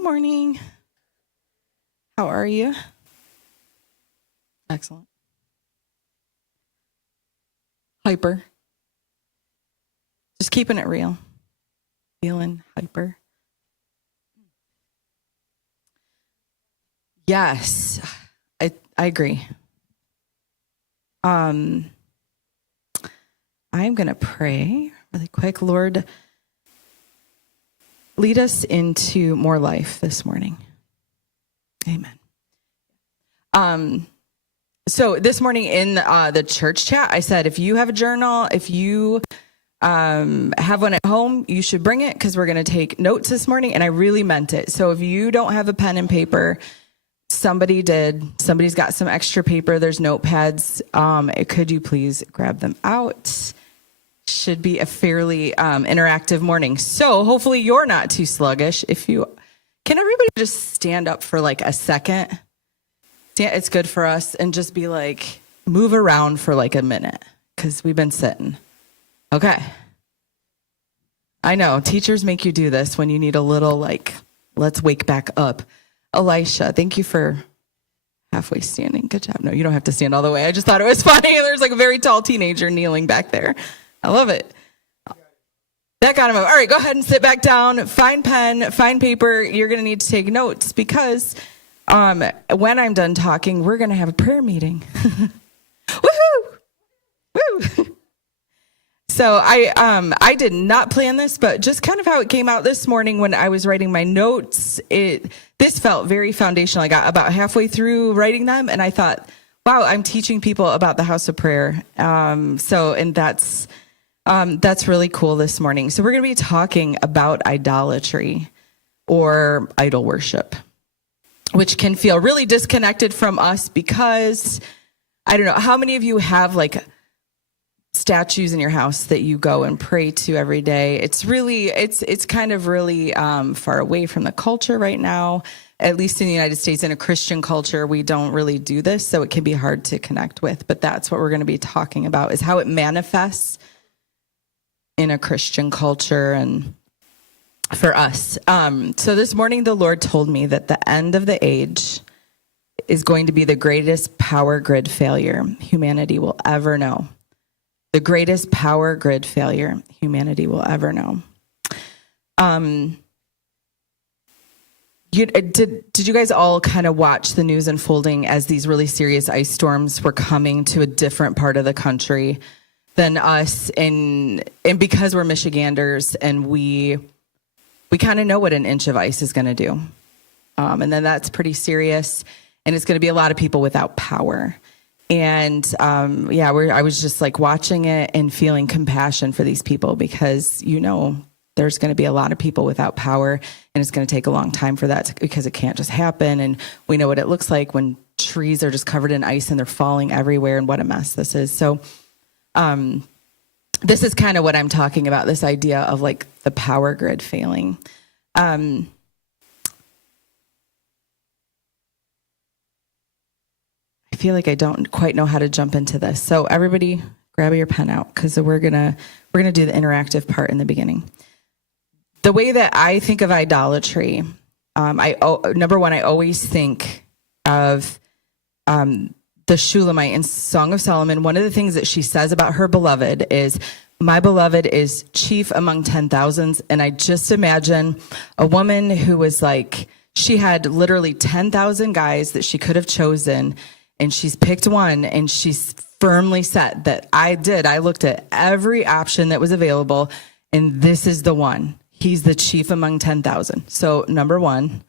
Good morning. How are you? Excellent. Hyper. Just keeping it real. Feeling hyper. Yes, I agree. I'm going to pray really quick. Lord, lead us into more life this morning. Amen. So this morning in the church chat, I said, if you have a journal, if you have one at home, you should bring it because we're going to take notes this morning. And I really meant it. So if you don't have a pen and paper, somebody did. Somebody's got some extra paper. There's notepads. Could you please grab them out? Should be a fairly interactive morning. So hopefully you're not too sluggish. Can everybody just stand up for like a second? It's good for us, and just be like, move around for like a minute because we've been sitting. Okay. I know teachers make you do this when you need a little like, let's wake back up. Elisha, thank you for halfway standing. Good job. No, you don't have to stand all the way. I just thought it was funny. There's like a very tall teenager kneeling back there. I love it. That got him up. All right, go ahead and sit back down. Find pen, find paper. You're going to need to take notes because when I'm done talking, we're going to have a prayer meeting. Woohoo! Woo! So I did not plan this, but just kind of how it came out this morning when I was writing my notes, this felt very foundational. I got about halfway through writing them, and I thought, wow, I'm teaching people about the House of Prayer. And that's really cool this morning. So we're going to be talking about idolatry or idol worship, which can feel really disconnected from us because I don't know, how many of you have like statues in your house that you go and pray to every day? It's kind of really far away from the culture right now, at least in the United States. In a Christian culture, we don't really do this, so it can be hard to connect with. But that's what we're going to be talking about, is how it manifests in a Christian culture and for us. So this morning, the Lord told me that the end of the age is going to be the greatest power grid failure humanity will ever know. The greatest power grid failure humanity will ever know. Did you guys all kind of watch the news unfolding as these really serious ice storms were coming to a different part of the country than us? And because we're Michiganders and we kind of know what an inch of ice is going to do. And then that's pretty serious. And it's going to be a lot of people without power. And I was just like watching it and feeling compassion for these people because, there's going to be a lot of people without power, and it's going to take a long time for that because it can't just happen. And we know what it looks like when trees are just covered in ice and they're falling everywhere, and what a mess this is. So this is kind of what I'm talking about, this idea of like the power grid failing. I feel like I don't quite know how to jump into this. So everybody grab your pen out because we're gonna do the interactive part in the beginning. The way that I think of idolatry, number one, I always think of the Shulamite in Song of Solomon. One of the things that she says about her beloved is, "My beloved is chief among 10,000s." And I just imagine a woman who was like, she had literally 10,000 guys that she could have chosen, and she's picked one, and she's firmly set that I looked at every option that was available, and this is the one. He's the chief among 10,000. So number one,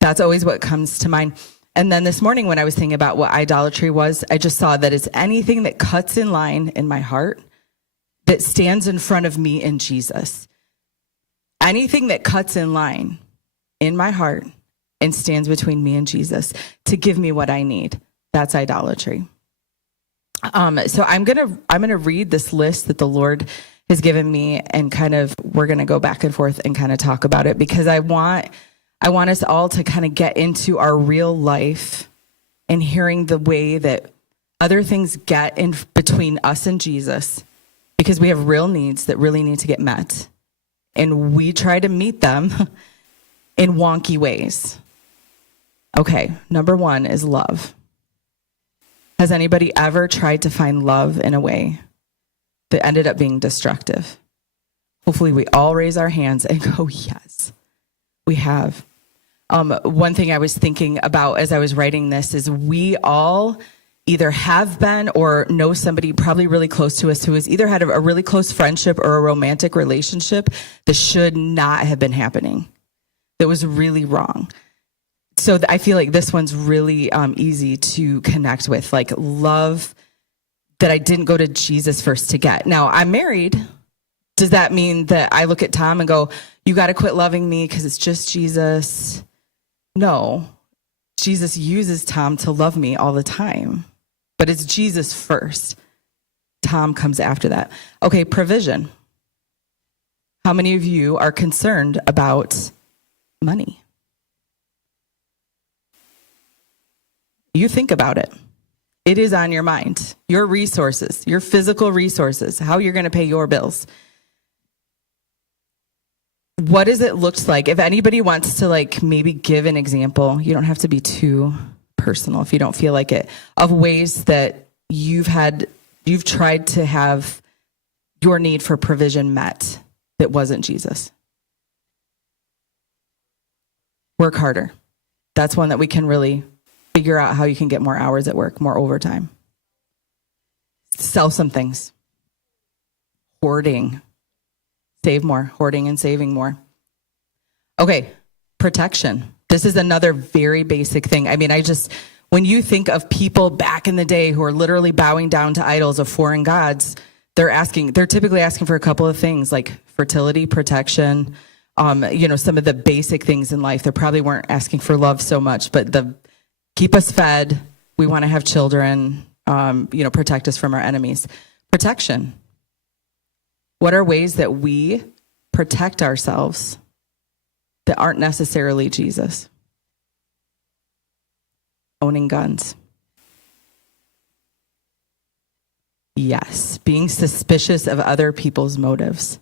that's always what comes to mind. And then this morning when I was thinking about what idolatry was, I just saw that it's anything that cuts in line in my heart that stands in front of me and Jesus. Anything that cuts in line in my heart and stands between me and Jesus to give me what I need. That's idolatry. So I'm gonna read this list that the Lord has given me, and kind of we're gonna go back and forth and kind of talk about it, because I want us all to kind of get into our real life and hearing the way that other things get in between us and Jesus, because we have real needs that really need to get met, and we try to meet them in wonky ways. Okay, number one is love. Has anybody ever tried to find love in a way that ended up being destructive? Hopefully we all raise our hands and go, yes, we have. One thing I was thinking about as I was writing this is we all either have been or know somebody probably really close to us who has either had a really close friendship or a romantic relationship that should not have been happening, that was really wrong. So I feel like this one's really easy to connect with, like love that I didn't go to Jesus first to get. Now, I'm married. Does that mean that I look at Tom and go, you got to quit loving me because it's just Jesus? No. Jesus uses Tom to love me all the time, but it's Jesus first. Tom comes after that. Okay, provision. How many of you are concerned about money? You think about it. It is on your mind. Your resources, your physical resources, how you're going to pay your bills. What does it look like? If anybody wants to like maybe give an example, you don't have to be too personal if you don't feel like it, of ways that you've tried to have your need for provision met that wasn't Jesus. Work harder. That's one that we can really figure out how you can get more hours at work, more overtime. Sell some things. Hoarding. Save more. Hoarding and saving more. Okay, protection. This is another very basic thing. I mean, when you think of people back in the day who are literally bowing down to idols of foreign gods, they're typically asking for a couple of things like fertility, protection, some of the basic things in life. They probably weren't asking for love so much, but keep us fed. We want to have children, protect us from our enemies. Protection. What are ways that we protect ourselves that aren't necessarily Jesus? Owning guns. Yes. Being suspicious of other people's motives.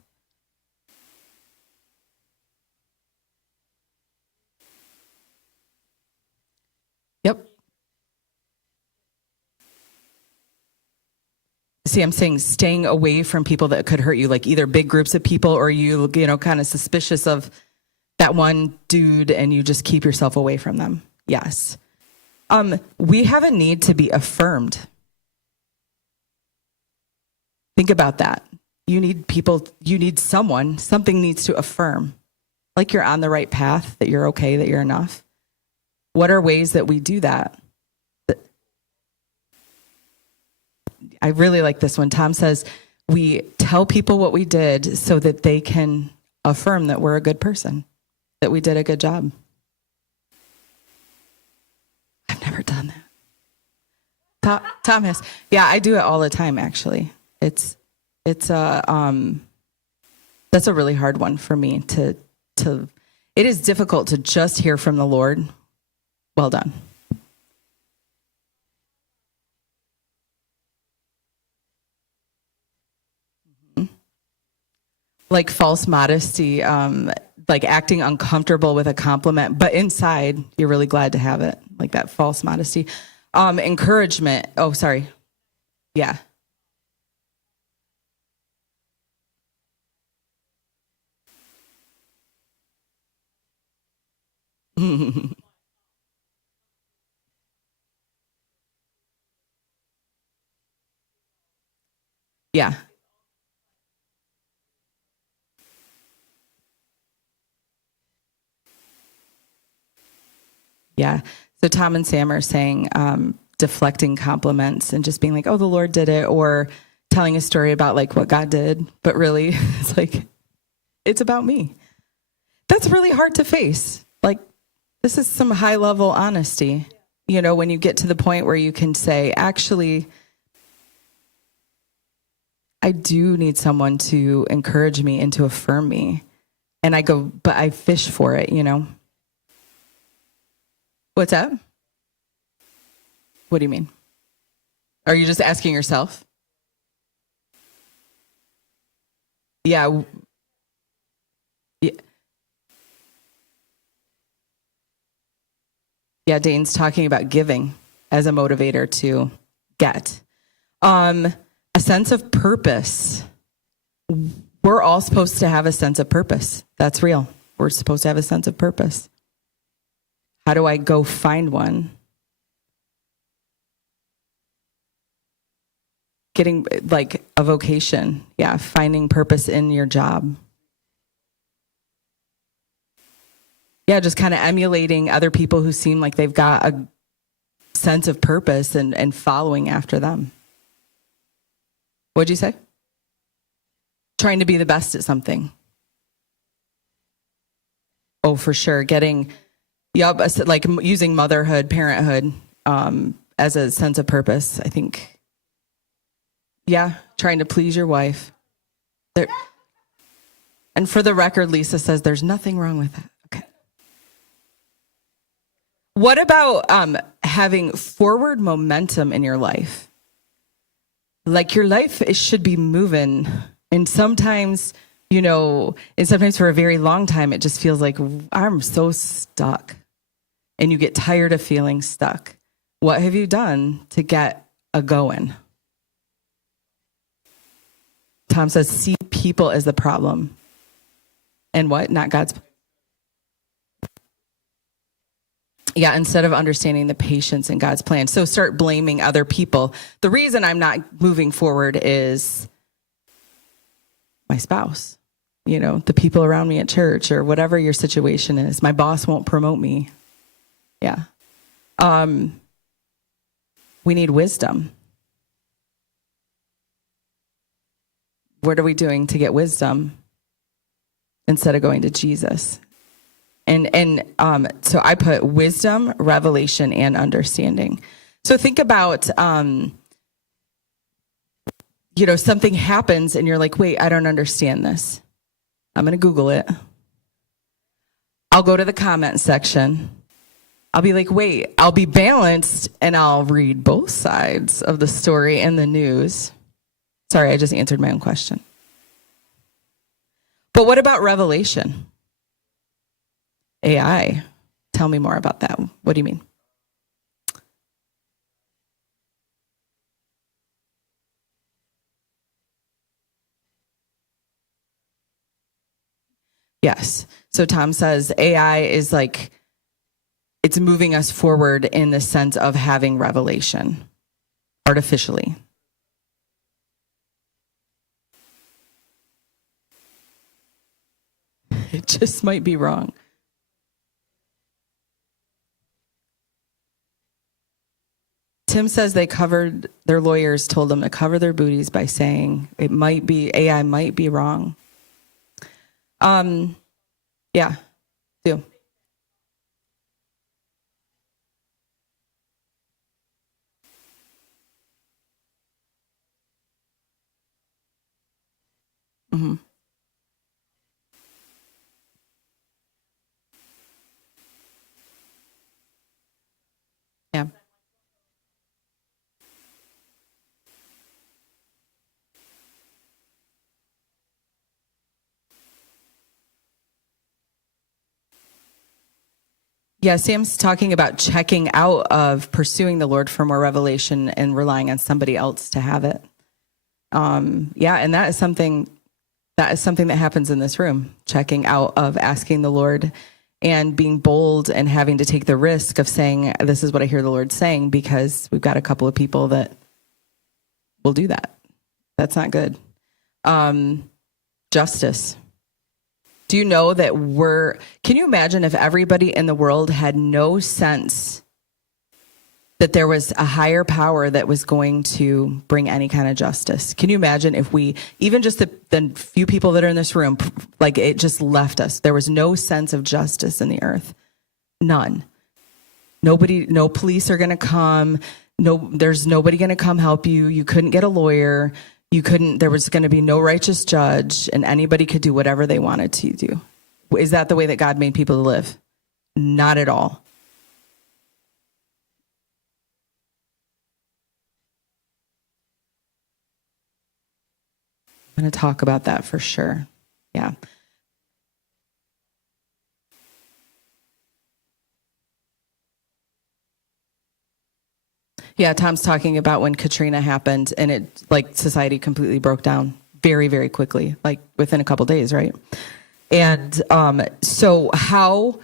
Yep. See, I'm saying staying away from people that could hurt you, like either big groups of people or you kind of suspicious of that one dude and you just keep yourself away from them. Yes. We have a need to be affirmed. Think about that. You need something needs to affirm. Like you're on the right path, that you're okay, that you're enough. What are ways that we do that? I really like this one. Tom says, we tell people what we did so that they can affirm that we're a good person, that we did a good job. I've never done that. Tom has. Yeah, I do it all the time, actually. That's a really hard one for me to it is difficult to just hear from the Lord. Well done. Like false modesty, like acting uncomfortable with a compliment, but inside you're really glad to have it, like that false modesty. Encouragement. Oh, sorry. Yeah. Yeah. Yeah. So Tom and Sam are saying deflecting compliments and just being like, oh, the Lord did it, or telling a story about like what God did, but really it's like, it's about me. That's really hard to face. Like, this is some high level honesty, when you get to the point where you can say, actually, I do need someone to encourage me and to affirm me. And I go, but I fish for it, What's that? What do you mean? Are you just asking yourself? Yeah. Yeah, Dane's talking about giving as a motivator to get. A sense of purpose. We're all supposed to have a sense of purpose. That's real. We're supposed to have a sense of purpose. How do I go find one? Getting like a vocation. Yeah, finding purpose in your job. Yeah, just kind of emulating other people who seem like they've got a sense of purpose and following after them. What'd you say? Trying to be the best at something. Oh, for sure. Like using motherhood, parenthood as a sense of purpose, I think. Yeah, trying to please your wife. And for the record, Lisa says there's nothing wrong with that. Okay. What about having forward momentum in your life? Like your life should be moving. And sometimes, sometimes for a very long time, it just feels like I'm so stuck. And you get tired of feeling stuck. What have you done to get a going? Tom says, see people as the problem. And what? Not God's. Yeah, instead of understanding the patience in God's plan. So start blaming other people. The reason I'm not moving forward is my spouse, the people around me at church or whatever your situation is. My boss won't promote me. Yeah. We need wisdom. What are we doing to get wisdom instead of going to Jesus? And so I put wisdom, revelation, and understanding. So think about, something happens and you're like, wait, I don't understand this. I'm going to Google it. I'll go to the comment section. I'll be like, wait, I'll be balanced and I'll read both sides of the story and the news. Sorry, I just answered my own question. But what about revelation? AI. Tell me more about that. What do you mean? Yes. So Tom says AI is like, it's moving us forward in the sense of having revelation artificially. It just might be wrong. Tim says their lawyers told them to cover their booties by saying AI might be wrong. Yeah, do. Mm-hmm. Yeah. Yeah, Sam's talking about checking out of pursuing the Lord for more revelation and relying on somebody else to have it. Yeah, and that is something that happens in this room, checking out of asking the Lord and being bold and having to take the risk of saying, this is what I hear the Lord saying, because we've got a couple of people that will do that. That's not good. Justice. Do you know that can you imagine if everybody in the world had no sense that there was a higher power that was going to bring any kind of justice? Can you imagine if even just the few people that are in this room, like it just left us. There was no sense of justice in the earth. None. No police are going to come. There's nobody going to come help you. You couldn't get a lawyer. There was going to be no righteous judge, and anybody could do whatever they wanted to do. Is that the way that God made people to live? Not at all. I'm going to talk about that for sure. Yeah. Yeah, Tom's talking about when Katrina happened and it like society completely broke down very, very quickly, like within a couple days, right? And so how,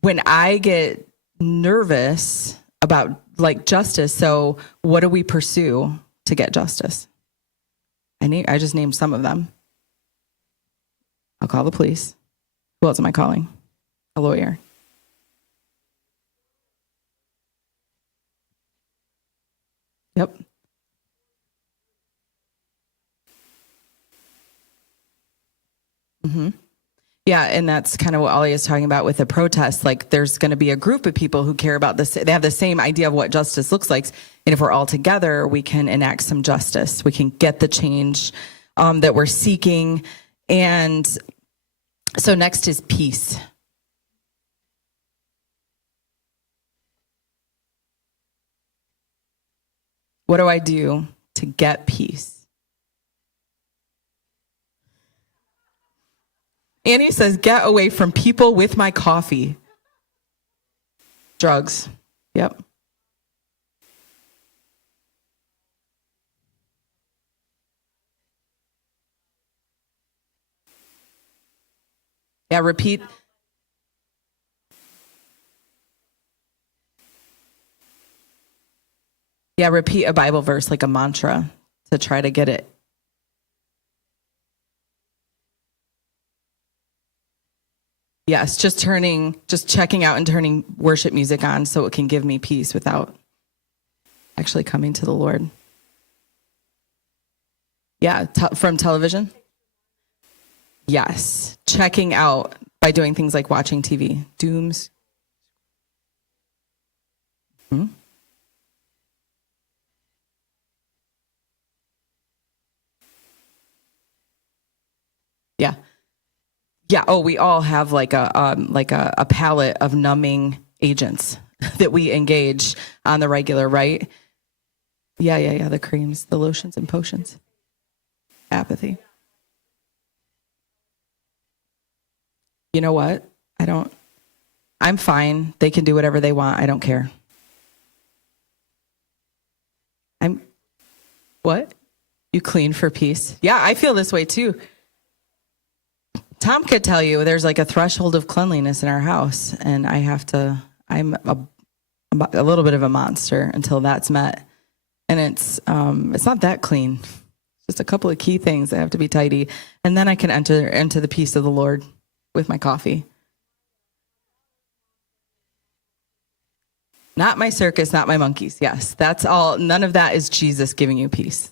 when I get nervous about like justice, so what do we pursue to get justice? I just named some of them. I'll call the police. Who else am I calling? A lawyer. Yep. Mm-hmm. Yeah, and that's kind of what Ollie is talking about with the protest. Like, there's going to be a group of people who care about this. They have the same idea of what justice looks like. And if we're all together, we can enact some justice. We can get the change that we're seeking. And so next is peace. What do I do to get peace? Annie says, get away from people with my coffee. Drugs. Yep. Yeah, repeat. Yeah, repeat a Bible verse like a mantra to try to get it. Yes, just checking out and turning worship music on so it can give me peace without actually coming to the Lord. Yeah, from television. Yes, checking out by doing things like watching TV. Dooms. Hmm? Yeah. Yeah. Oh, we all have like a palette of numbing agents that we engage on the regular, right? Yeah. The creams, the lotions and potions. Apathy. You know what? I'm fine. They can do whatever they want. I don't care. What? You clean for peace. Yeah, I feel this way too. Tom could tell you there's like a threshold of cleanliness in our house, and I'm a little bit of a monster until that's met. And it's not that clean. Just a couple of key things that have to be tidy. And then I can enter into the peace of the Lord with my coffee. Not my circus, not my monkeys. Yes, that's all. None of that is Jesus giving you peace.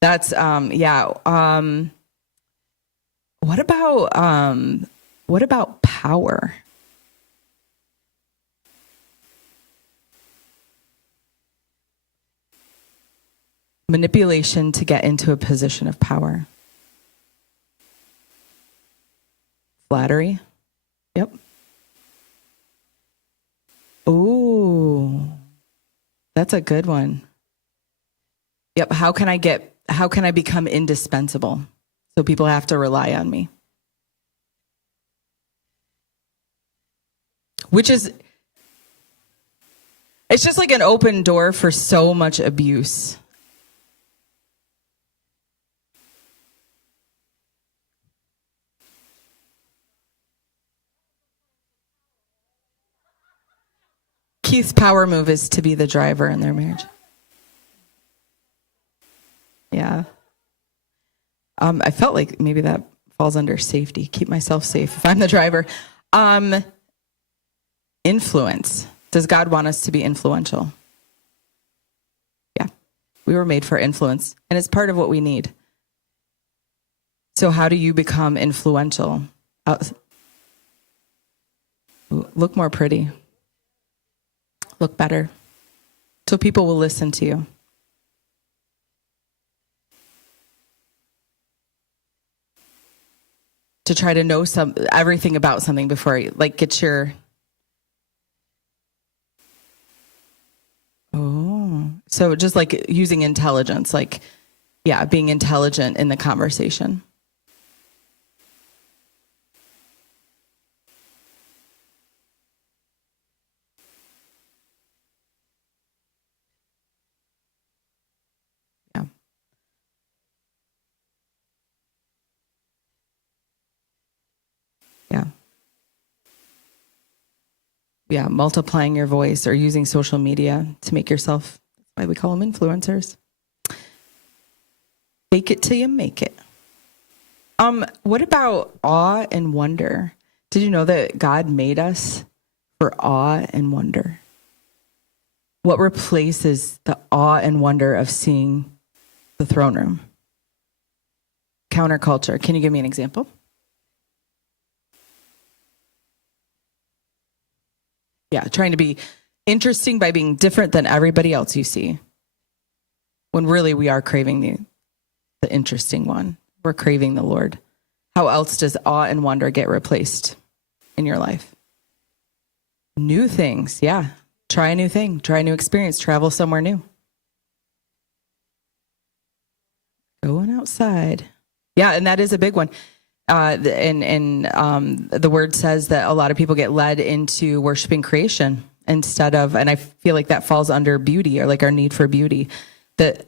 That's, yeah. What about power? Manipulation to get into a position of power. Flattery. Yep. Ooh, that's a good one. Yep. How can I become indispensable? So people have to rely on me. It's just like an open door for so much abuse. Keith's power move is to be the driver in their marriage. Yeah. I felt like maybe that falls under safety. Keep myself safe if I'm the driver. Influence. Does God want us to be influential? Yeah. We were made for influence, and it's part of what we need. So how do you become influential? Look more pretty. Look better. So people will listen to you. To try to know everything about something before you get your. Oh, so just like using intelligence, being intelligent in the conversation. yeah, multiplying your voice or using social media to make yourself, that's why we call them influencers. Fake it till you make it. What about awe and wonder? Did you know that God made us for awe and wonder? What replaces the awe and wonder of seeing the throne room? Counterculture. Can you give me an example? Yeah, trying to be interesting by being different than everybody else you see. When really we are craving the interesting one. We're craving the Lord. How else does awe and wonder get replaced in your life? New things, yeah. Try a new thing, try a new experience, travel somewhere new. Going outside. Yeah, and that is a big one. The word says that a lot of people get led into worshiping creation instead of, and I feel like that falls under beauty or like our need for beauty, that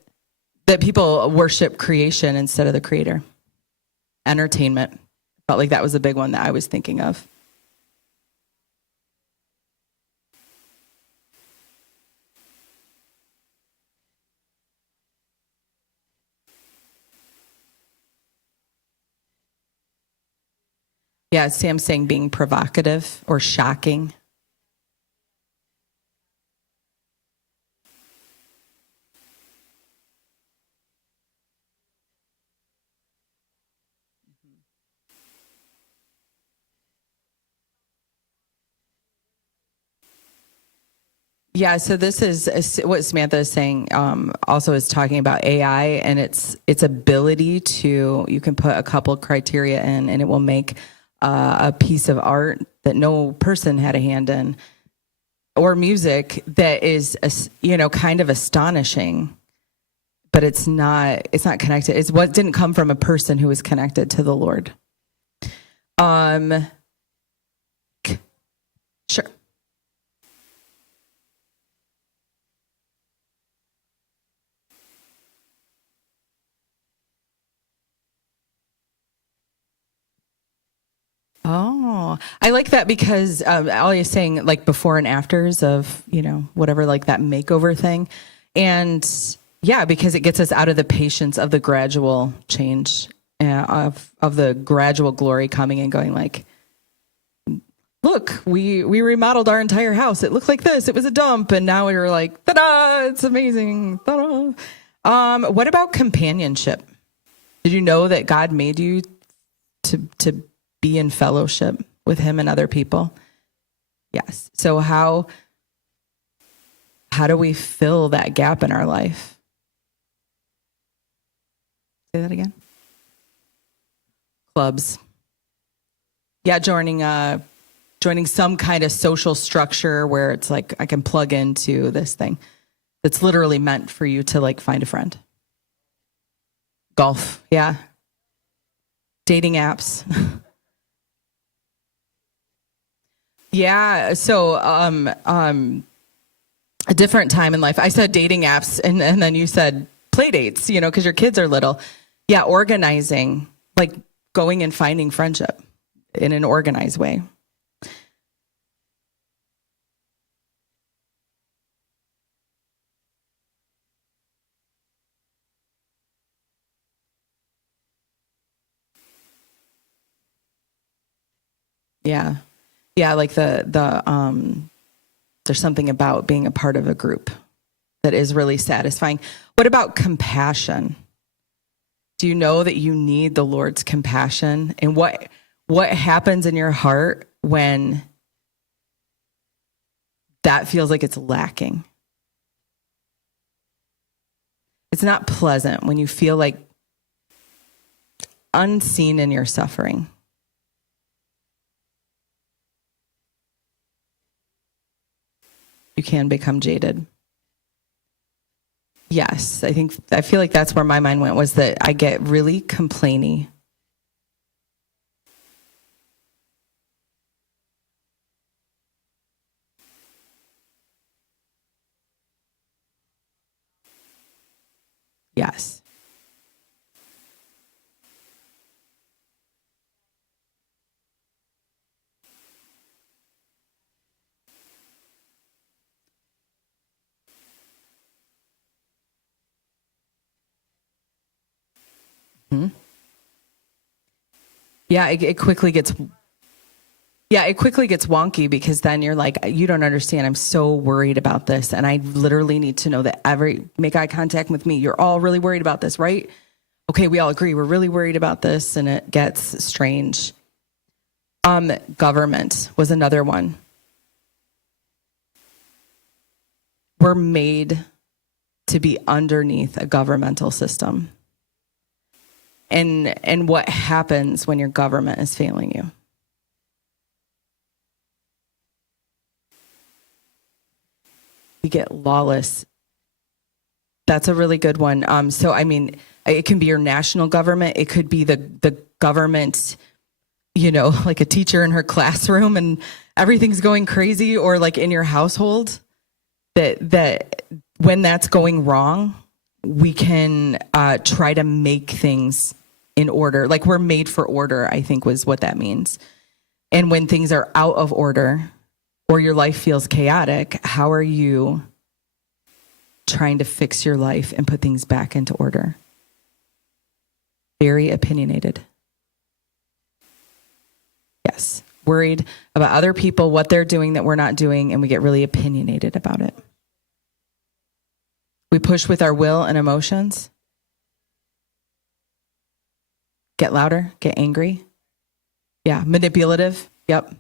people worship creation instead of the creator. Entertainment. Felt like that was a big one that I was thinking of. Yeah, Sam's saying being provocative or shocking. Yeah, so this is what Samantha is saying. Also, is talking about AI and its ability to. You can put a couple criteria in, and it will make a piece of art that no person had a hand in, or music that is, kind of astonishing, but it's not connected. It's what didn't come from a person who was connected to the Lord. Sure. Oh, I like that because all you're saying like before and afters of, whatever, like that makeover thing. And yeah, because it gets us out of the patience of the gradual change, of the gradual glory coming and going like, look, we remodeled our entire house. It looked like this. It was a dump. And now we're like, ta-da, it's amazing. Ta-da. What about companionship? Did you know that God made you to be in fellowship with him and other people? Yes. So how do we fill that gap in our life? Say that again. Clubs. Yeah, joining some kind of social structure where it's like I can plug into this thing that's literally meant for you to like find a friend. Golf. Yeah. Dating apps. Yeah. So, a different time in life. I said dating apps, and then you said play dates. Because your kids are little. Yeah, organizing, like going and finding friendship in an organized way. Yeah, yeah. Like there's something about being a part of a group that is really satisfying. What about compassion? Do you know that you need the Lord's compassion? And what happens in your heart when that feels like it's lacking? It's not pleasant when you feel like unseen in your suffering. You can become jaded. Yes, I feel like that's where my mind went, was that I get really complainy. Yes. Yeah, it quickly gets wonky because then you're like, you don't understand. I'm so worried about this. And I literally need to know that make eye contact with me. You're all really worried about this, right? Okay, we all agree. We're really worried about this. And it gets strange. Government was another one. We're made to be underneath a governmental system. And what happens when your government is failing you? We get lawless. That's a really good one. So, I mean, it can be your national government. It could be the government, like a teacher in her classroom and everything's going crazy, or like in your household, that when that's going wrong, we can try to make things in order. Like we're made for order, I think was what that means. And when things are out of order or your life feels chaotic, how are you trying to fix your life and put things back into order? Very opinionated. Yes. Worried about other people, what they're doing that we're not doing, and we get really opinionated about it. We push with our will and emotions. Get louder, get angry. Yeah, manipulative. Yep.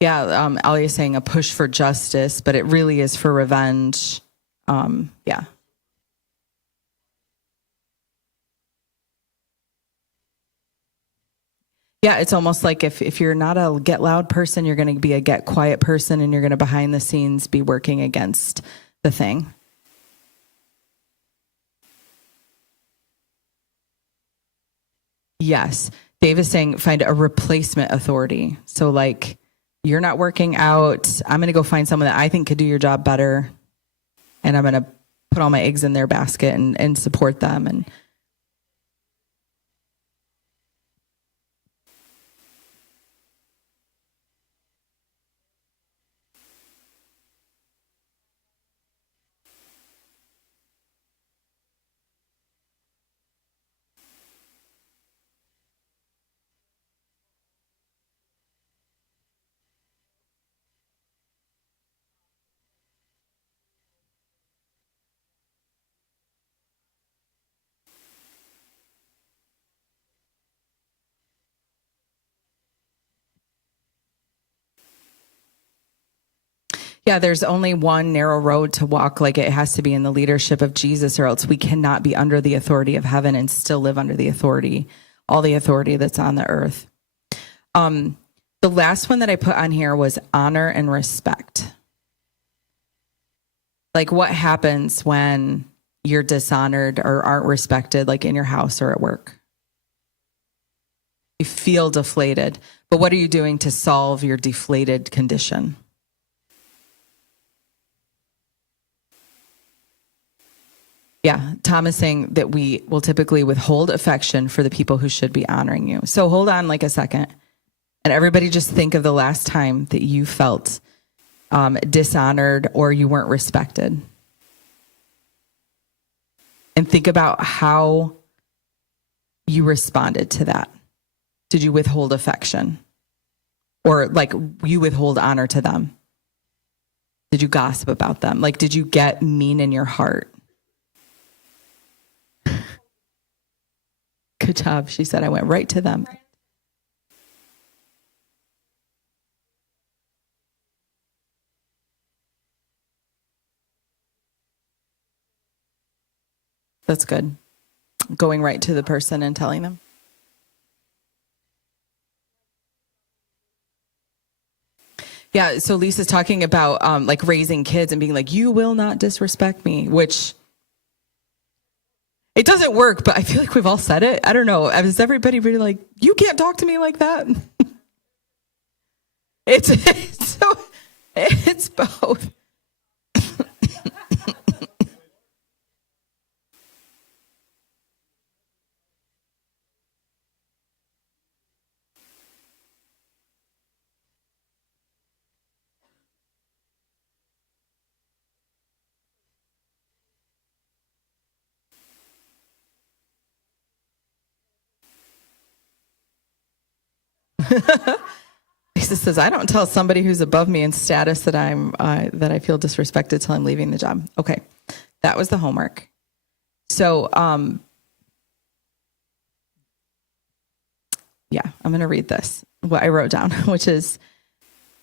Yeah, Ali is saying a push for justice, but it really is for revenge. Yeah. Yeah, it's almost like if you're not a get loud person, you're going to be a get quiet person, and you're going to behind the scenes be working against the thing. Yes. Dave is saying find a replacement authority. So like you're not working out, I'm going to go find someone that I think could do your job better, and I'm going to put all my eggs in their basket and support them. And yeah, there's only one narrow road to walk. Like it has to be in the leadership of Jesus, or else we cannot be under the authority of heaven and still live under the authority, all the authority that's on the earth. The last one that I put on here was honor and respect. Like what happens when you're dishonored or aren't respected, like in your house or at work? You feel deflated, but what are you doing to solve your deflated condition? Yeah, Tom is saying that we will typically withhold affection for the people who should be honoring you. So hold on like a second. And everybody just think of the last time that you felt dishonored or you weren't respected. And think about how you responded to that. Did you withhold affection? Or like you withhold honor to them? Did you gossip about them? Like, did you get mean in your heart? Good job. She said, I went right to them. That's good. Going right to the person and telling them. Yeah, so Lisa's talking about like raising kids and being like, you will not disrespect me, which it doesn't work, but I feel like we've all said it. I don't know. Is everybody really like, you can't talk to me like that? It's both. Lisa says, I don't tell somebody who's above me in status that that I feel disrespected till I'm leaving the job. Okay. That was the homework. So, yeah, I'm going to read this, what I wrote down, which is,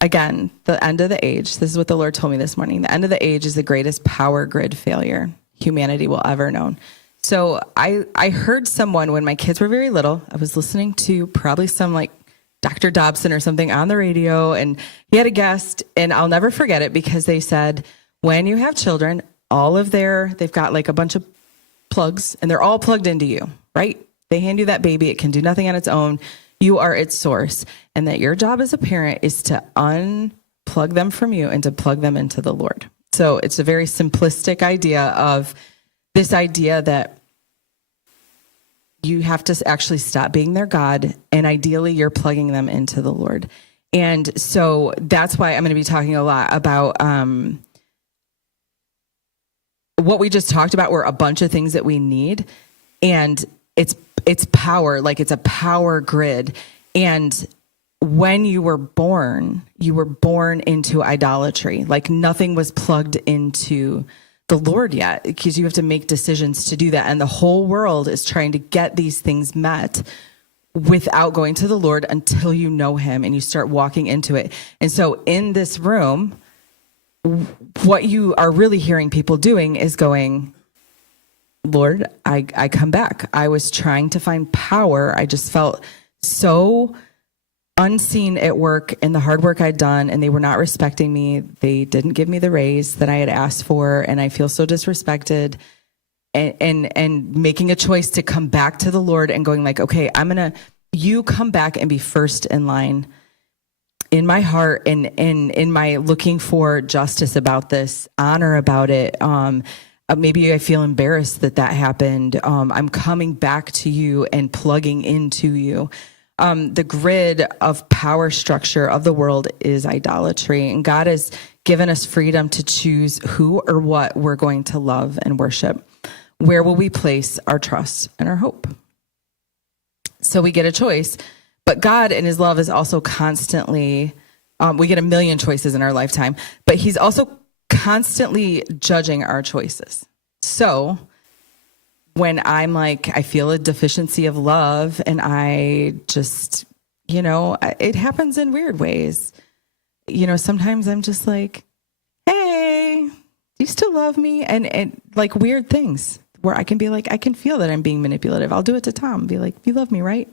again, the end of the age. This is what the Lord told me this morning. The end of the age is the greatest power grid failure humanity will ever know. So I heard someone when my kids were very little, I was listening to probably some like Dr. Dobson or something on the radio, and he had a guest, and I'll never forget it because they said, when you have children, they've got like a bunch of plugs and they're all plugged into you, right? They hand you that baby. It can do nothing on its own. You are its source. And that your job as a parent is to unplug them from you and to plug them into the Lord. So it's a very simplistic idea of this idea that you have to actually stop being their God, and ideally you're plugging them into the Lord. And so that's why I'm going to be talking a lot about what we just talked about were a bunch of things that we need, and it's power, like it's a power grid. And when you were born into idolatry. Like nothing was plugged into the Lord yet, because you have to make decisions to do that. And the whole world is trying to get these things met without going to the Lord until you know him and you start walking into it. And so in this room, what you are really hearing people doing is going, Lord, I come back. I was trying to find power. I just felt so unseen at work in the hard work I'd done, and they were not respecting me. They didn't give me the raise that I had asked for, and I feel so disrespected. And making a choice to come back to the Lord and going like, okay, you come back and be first in line in my heart and in my looking for justice about this, honor about it. Maybe I feel embarrassed that happened. I'm coming back to you and plugging into you. The grid of power structure of the world is idolatry, and God has given us freedom to choose who or what we're going to love and worship. Where will we place our trust and our hope? So we get a choice, but God in his love is also constantly, we get a million choices in our lifetime, but he's also constantly judging our choices. So when I'm like, I feel a deficiency of love, and I just, it happens in weird ways. Sometimes I'm just like, hey, do you still love me? And like weird things where I can be like, I can feel that I'm being manipulative. I'll do it to Tom, be like, you love me, right?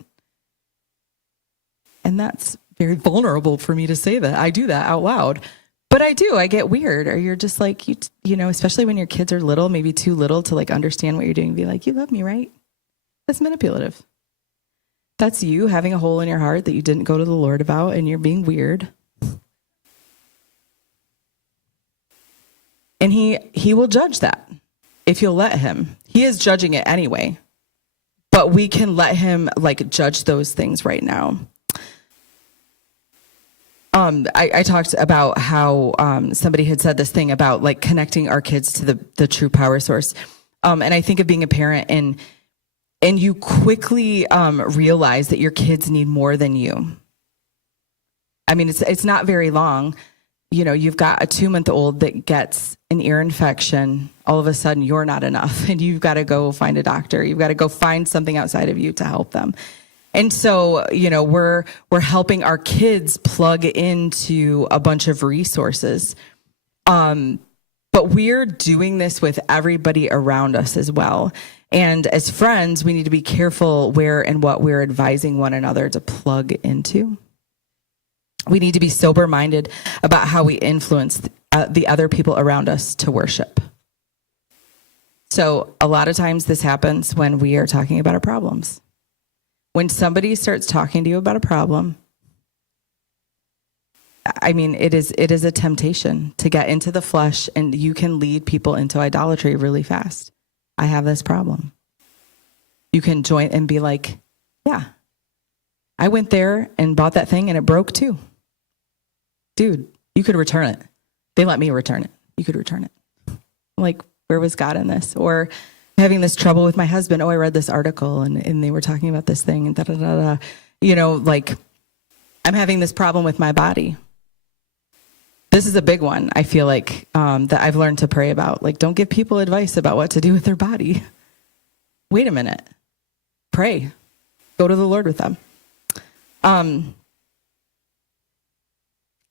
And that's very vulnerable for me to say that. I do that out loud. But I get weird, or you're just like, especially when your kids are little, maybe too little to like understand what you're doing, be like, you love me, right? That's manipulative. That's you having a hole in your heart that you didn't go to the Lord about, and you're being weird. And he will judge that if you'll let him. He is judging it anyway, but we can let him like judge those things right now. I talked about how somebody had said this thing about like connecting our kids to the true power source. And I think of being a parent, and you quickly realize that your kids need more than you. I mean, it's not very long. You've got a 2-month-old that gets an ear infection. All of a sudden, you're not enough, and you've got to go find a doctor. You've got to go find something outside of you to help them. And so, we're helping our kids plug into a bunch of resources. But we're doing this with everybody around us as well. And as friends, we need to be careful where and what we're advising one another to plug into. We need to be sober-minded about how we influence the other people around us to worship. So a lot of times this happens when we are talking about our problems. When somebody starts talking to you about a problem, I mean, it is a temptation to get into the flesh, and you can lead people into idolatry really fast. I have this problem. You can join and be like, yeah, I went there and bought that thing and it broke too. Dude, you could return it. They let me return it. You could return it. Like, where was God in this? Or having this trouble with my husband. Oh, I read this article and they were talking about this thing and da-da-da-da. Like I'm having this problem with my body. This is a big one, I feel like, that I've learned to pray about. Like, don't give people advice about what to do with their body. Wait a minute. Pray. Go to the Lord with them. I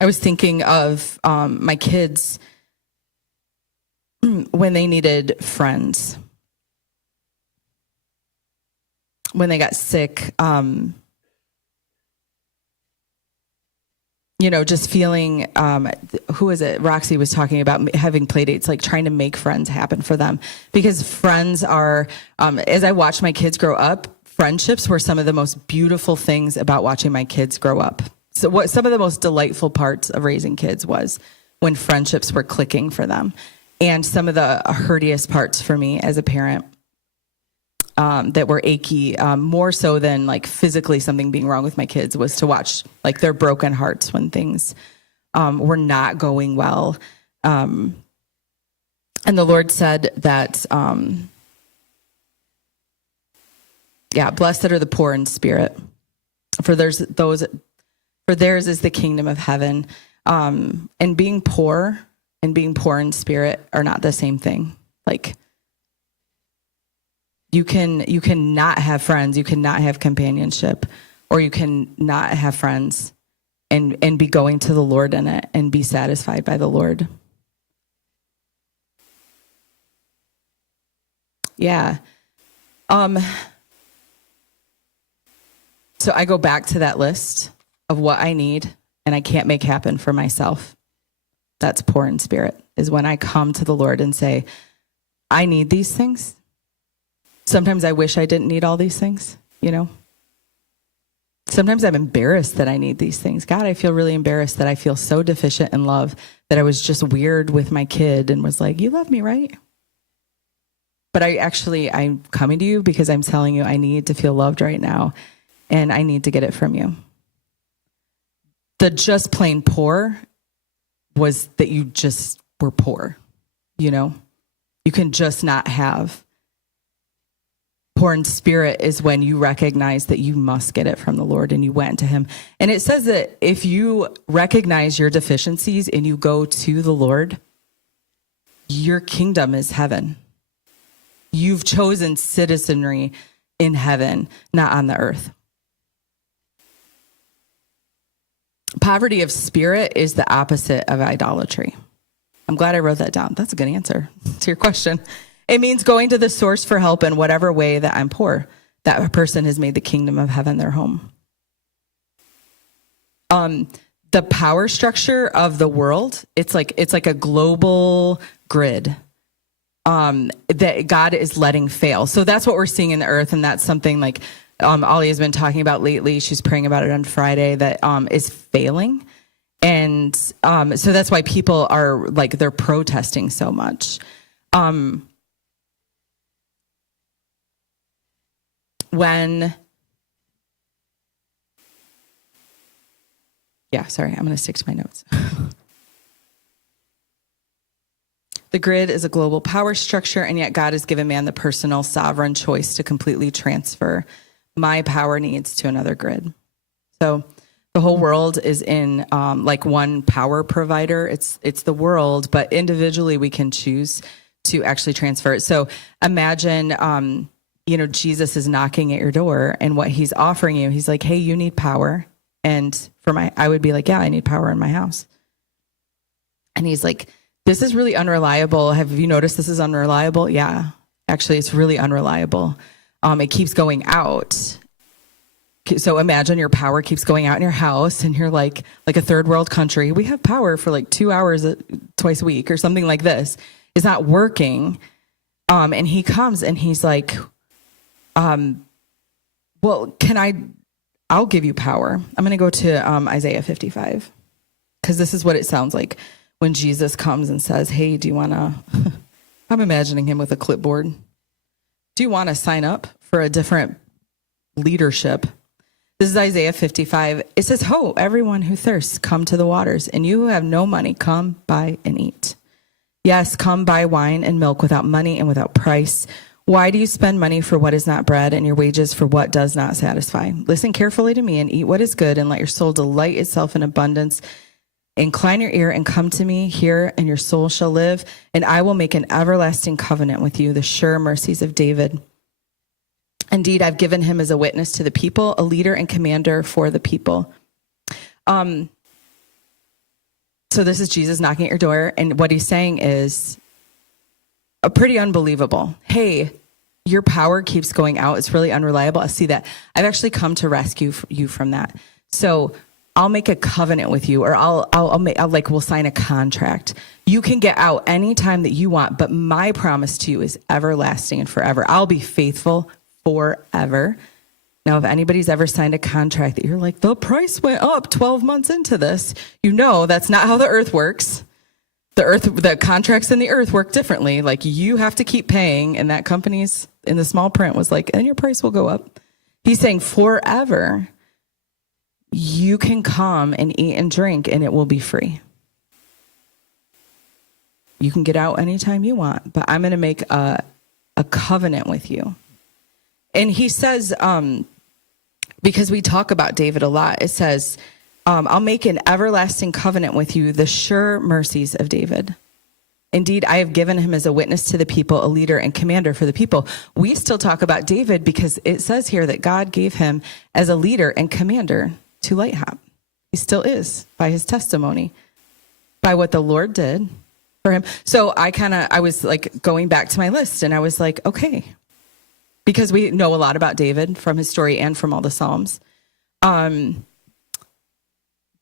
was thinking of my kids when they needed friends. When they got sick, just feeling, who is it? Roxy was talking about having play dates, like trying to make friends happen for them. Because friends are, as I watched my kids grow up, friendships were some of the most beautiful things about watching my kids grow up. So what some of the most delightful parts of raising kids was when friendships were clicking for them. And some of the hurtiest parts for me as a parent that were achy, more so than like physically something being wrong with my kids, was to watch like their broken hearts when things were not going well. And the Lord said that, blessed are the poor in spirit, for theirs is the kingdom of heaven. And being poor in spirit are not the same thing. Like, you can not have friends, you cannot have companionship, or you can not have friends and be going to the Lord in it and be satisfied by the Lord. Yeah. So I go back to that list of what I need and I can't make happen for myself. That's poor in spirit, is when I come to the Lord and say, I need these things. Sometimes I wish I didn't need all these things, Sometimes I'm embarrassed that I need these things. God, I feel really embarrassed that I feel so deficient in love that I was just weird with my kid and was like, you love me, right? But I'm coming to you because I'm telling you I need to feel loved right now, and I need to get it from you. The just plain poor was that you just were poor, You can just not have. Poor in spirit is when you recognize that you must get it from the Lord and you went to him. And it says that if you recognize your deficiencies and you go to the Lord, your kingdom is heaven. You've chosen citizenry in heaven, not on the earth. Poverty of spirit is the opposite of idolatry. I'm glad I wrote that down. That's a good answer to your question. It means going to the source for help in whatever way that I'm poor. That person has made the kingdom of heaven their home. The power structure of the world, it's like a global grid that God is letting fail. So that's what we're seeing in the earth, and that's something like Ollie has been talking about lately. She's praying about it on Friday, that is failing. And so that's why people are like, they're protesting so much. I'm going to stick to my notes. The grid is a global power structure, and yet God has given man the personal sovereign choice to completely transfer my power needs to another grid. So the whole world is in like one power provider. It's the world, but individually we can choose to actually transfer it. So imagine, Jesus is knocking at your door, and what he's offering you, he's like, hey, you need power. And I would be like, yeah, I need power in my house. And he's like, this is really unreliable. Have you noticed this is unreliable? Yeah, actually, it's really unreliable. It keeps going out. So imagine your power keeps going out in your house, and you're like a third world country. We have power for like 2 hours twice a week or something like this. It's not working. And he comes and he's like, well, I'll give you power. I'm going to go to Isaiah 55, because this is what it sounds like when Jesus comes and says, hey, do you want to, I'm imagining him with a clipboard. Do you want to sign up for a different leadership? This is Isaiah 55. It says, ho, everyone who thirsts, come to the waters, and you who have no money, come buy and eat. Yes, come buy wine and milk without money and without price, Why do you spend money for what is not bread and your wages for what does not satisfy? Listen carefully to me and eat what is good and let your soul delight itself in abundance. Incline your ear and come to me, hear, and your soul shall live, and I will make an everlasting covenant with you, the sure mercies of David. Indeed, I've given him as a witness to the people, a leader and commander for the people. So this is Jesus knocking at your door, and what he's saying is a pretty unbelievable. Hey, your power keeps going out. It's really unreliable. I see that. I've actually come to rescue you from that. So I'll make a covenant with you, or we'll sign a contract. You can get out anytime that you want, but my promise to you is everlasting and forever. I'll be faithful forever. Now, if anybody's ever signed a contract that you're like, the price went up 12 months into this, you know that's not how the earth works. The contracts in the earth work differently. Like, you have to keep paying, and that company's in the small print was like, and your price will go up. He's saying forever, you can come and eat and drink and it will be free. You can get out anytime you want, but I'm going to make a covenant with you. And he says, because we talk about David a lot, it says, I'll make an everlasting covenant with you, the sure mercies of David. Indeed, I have given him as a witness to the people, a leader and commander for the people. We still talk about David because it says here that God gave him as a leader and commander to Lighthouse. He still is, by his testimony, by what the Lord did for him. So I was like going back to my list, and I was like, okay, because we know a lot about David from his story and from all the Psalms.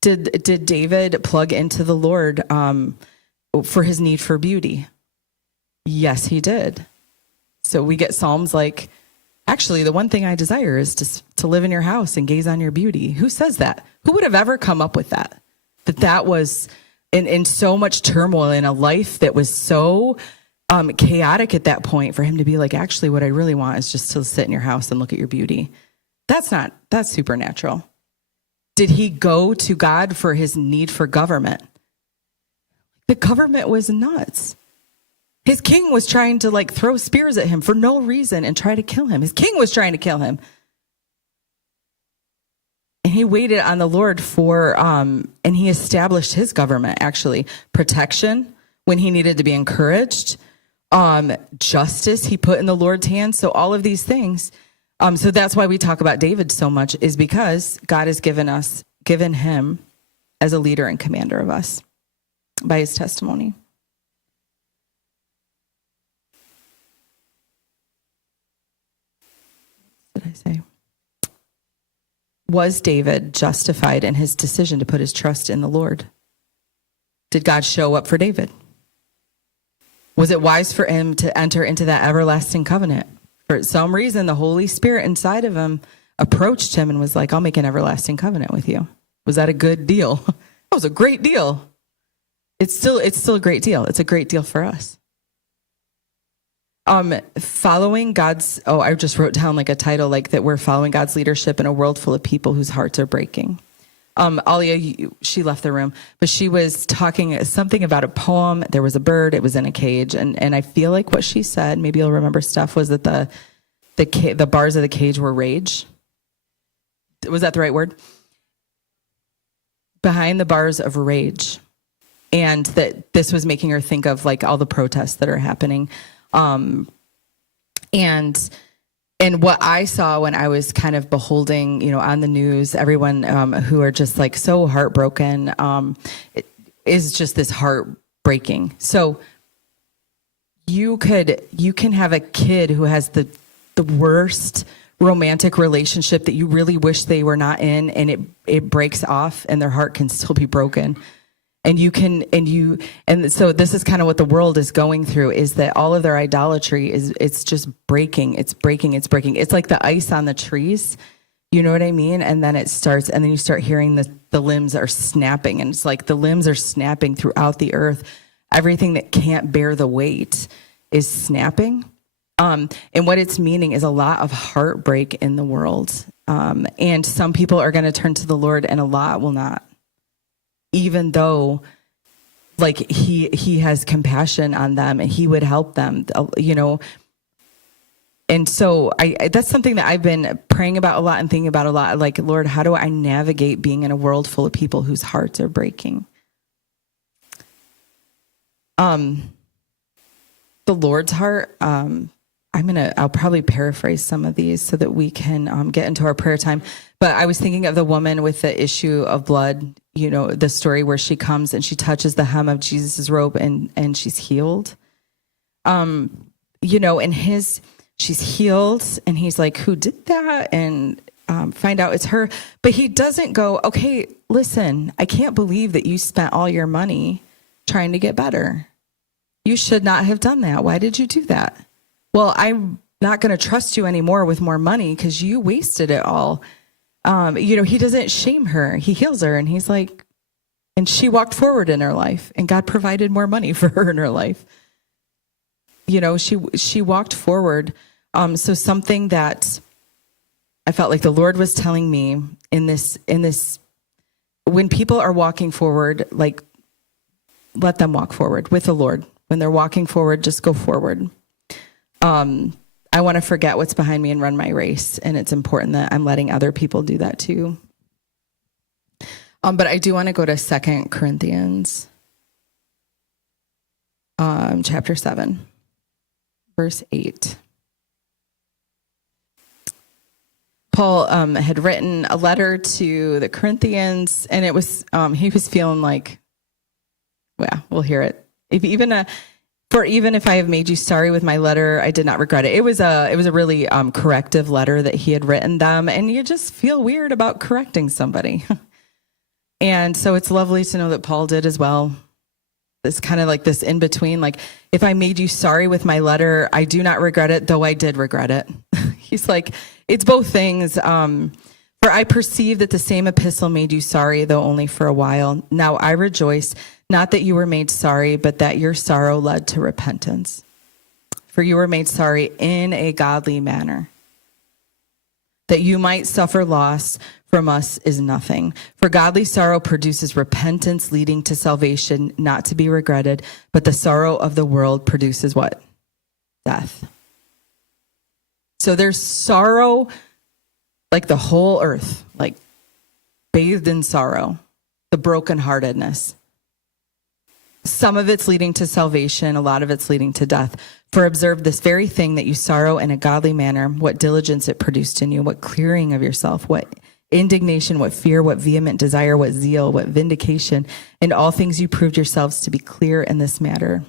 Did David plug into the Lord for his need for beauty? Yes, he did. So we get Psalms like, actually, the one thing I desire is to live in your house and gaze on your beauty. Who says that? Who would have ever come up with that? That was in so much turmoil in a life that was so chaotic at that point, for him to be like, actually, what I really want is just to sit in your house and look at your beauty. That's supernatural. Did he go to God for his need for government? The government was nuts. His king was trying to like throw spears at him for no reason and try to kill him. His king was trying to kill him. And he waited on the Lord and he established his government, actually. Protection when he needed to be encouraged. Justice he put in the Lord's hands. So all of these things. So that's why we talk about David so much, is because God has given him as a leader and commander of us by his testimony. What did I say? Was David justified in his decision to put his trust in the Lord? Did God show up for David? Was it wise for him to enter into that everlasting covenant? For some reason, the Holy Spirit inside of him approached him and was like, I'll make an everlasting covenant with you. Was that a good deal? That was a great deal. It's still a great deal. It's a great deal for us. Following God's, I just wrote down like a title, like that we're following God's leadership in a world full of people whose hearts are breaking. Alia, she left the room, but she was talking something about a poem. There was a bird. It was in a cage. And I feel like what she said, maybe you'll remember stuff, was that the bars of the cage were rage. Was that the right word? Behind the bars of rage. And that this was making her think of like all the protests that are happening. And what I saw when I was kind of beholding, on the news, everyone who are just like so heartbroken, it is just this heartbreaking. So you can have a kid who has the worst romantic relationship that you really wish they were not in, and it breaks off and their heart can still be broken. And so this is kind of what the world is going through, is that all of their idolatry it's just breaking. It's breaking. It's like the ice on the trees. You know what I mean? And then it starts, and then you start hearing the limbs are snapping, and it's like the limbs are snapping throughout the earth. Everything that can't bear the weight is snapping. And what it's meaning is a lot of heartbreak in the world. And some people are going to turn to the Lord and a lot will not. Even though like he has compassion on them and he would help them, And so that's something that I've been praying about a lot and thinking about a lot. Like, Lord, how do I navigate being in a world full of people whose hearts are breaking? The Lord's heart, I'll probably paraphrase some of these so that we can get into our prayer time. But I was thinking of the woman with the issue of blood, the story where she comes and she touches the hem of Jesus's robe and she's healed. And she's healed and he's like, who did that? And find out it's her. But he doesn't go, okay, listen, I can't believe that you spent all your money trying to get better. You should not have done that. Why did you do that? Well, I'm not going to trust you anymore with more money because you wasted it all. He doesn't shame her. He heals her and he's like, and she walked forward in her life and God provided more money for her in her life. She walked forward. So something that I felt like the Lord was telling me in this, when people are walking forward, like, let them walk forward with the Lord. When they're walking forward, just go forward. I want to forget what's behind me and run my race. And it's important that I'm letting other people do that too. But I do want to go to 2 Corinthians, chapter 7, verse 8. Paul had written a letter to the Corinthians, and it was he was feeling like, well, we'll hear it. Even if I have made you sorry with my letter, I did not regret it. It was a really corrective letter that he had written them, and you just feel weird about correcting somebody. And so it's lovely to know that Paul did as well. It's kind of like this in between, like, if I made you sorry with my letter, I do not regret it, though I did regret it. He's like, it's both things. For I perceive that the same epistle made you sorry, though only for a while. Now I rejoice, not that you were made sorry, but that your sorrow led to repentance. For you were made sorry in a godly manner. That you might suffer loss from us is nothing. For godly sorrow produces repentance leading to salvation, not to be regretted, but the sorrow of the world produces what? Death. So there's sorrow, like the whole earth, like bathed in sorrow, the brokenheartedness. Some of it's leading to salvation, a lot of it's leading to death. For observe this very thing, that you sorrow in a godly manner, what diligence it produced in you, what clearing of yourself, what indignation, what fear, what vehement desire, what zeal, what vindication. In all things you proved yourselves to be clear in this matter.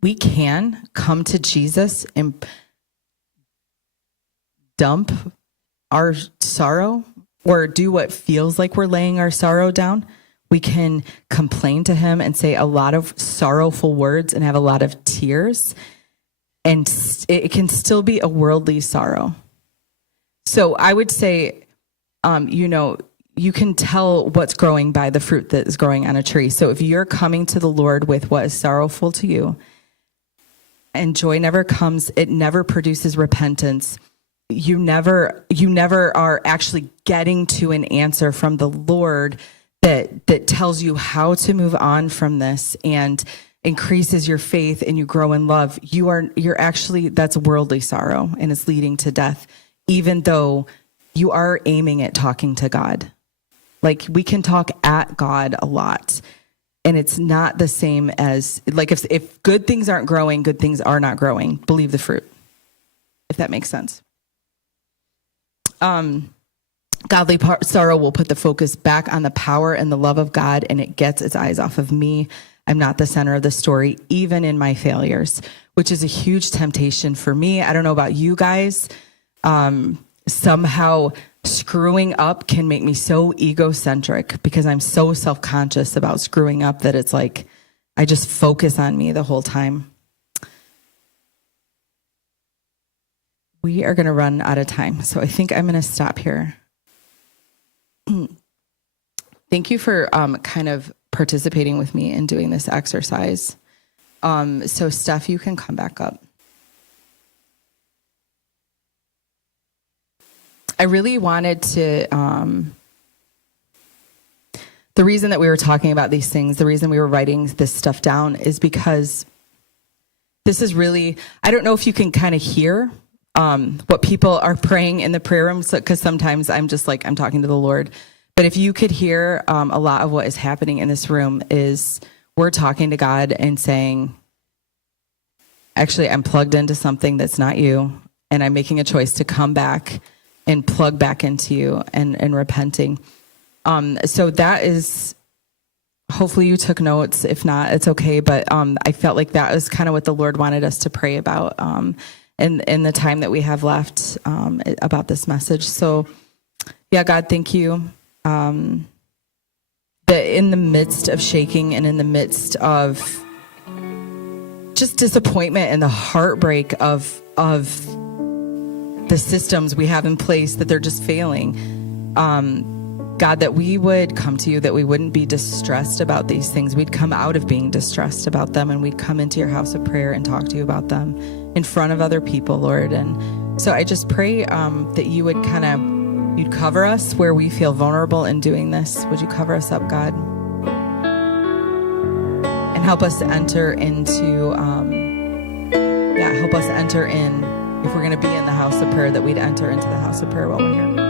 We can come to Jesus and dump our sorrow or do what feels like we're laying our sorrow down. We can complain to him and say a lot of sorrowful words and have a lot of tears, and it can still be a worldly sorrow. So I would say, you can tell what's growing by the fruit that is growing on a tree. So if you're coming to the Lord with what is sorrowful to you, and joy never comes, it never produces repentance, you never are actually getting to an answer from the Lord that tells you how to move on from this and increases your faith and you grow in love. You're actually, that's worldly sorrow and it's leading to death, even though you are aiming at talking to God. Like, we can talk at God a lot, and it's not the same as, like, if good things aren't growing, good things are not growing. Believe the fruit, if that makes sense. Godly sorrow will put the focus back on the power and the love of God, and it gets its eyes off of me. I'm not the center of the story, even in my failures, which is a huge temptation for me. I don't know about you guys. Somehow screwing up can make me so egocentric because I'm so self-conscious about screwing up that it's like I just focus on me the whole time. We are going to run out of time, so I think I'm going to stop here. Thank you for kind of participating with me in doing this exercise. So Steph, you can come back up. I really wanted to the reason that we were talking about these things, the reason we were writing this stuff down is because this is really, I don't know if you can kind of hear what people are praying in the prayer room, because sometimes I'm just like, I'm talking to the Lord. But if you could hear a lot of what is happening in this room is we're talking to God and saying, actually, I'm plugged into something that's not you, and I'm making a choice to come back and plug back into you and repenting. So that is, hopefully you took notes. If not, it's okay. But I felt like that was kind of what the Lord wanted us to pray about in the time that we have left about this message. So yeah, God, thank you. That in the midst of shaking and in the midst of just disappointment and the heartbreak of the systems we have in place, that they're just failing, God, that we would come to you, that we wouldn't be distressed about these things. We'd come out of being distressed about them, and we'd come into your house of prayer and talk to you about them in front of other people, Lord. And so I just pray that you would you'd cover us where we feel vulnerable in doing this. Would you cover us up, God? And help us to enter into, help us enter in, if we're going to be in the house of prayer, that we'd enter into the house of prayer while we're here.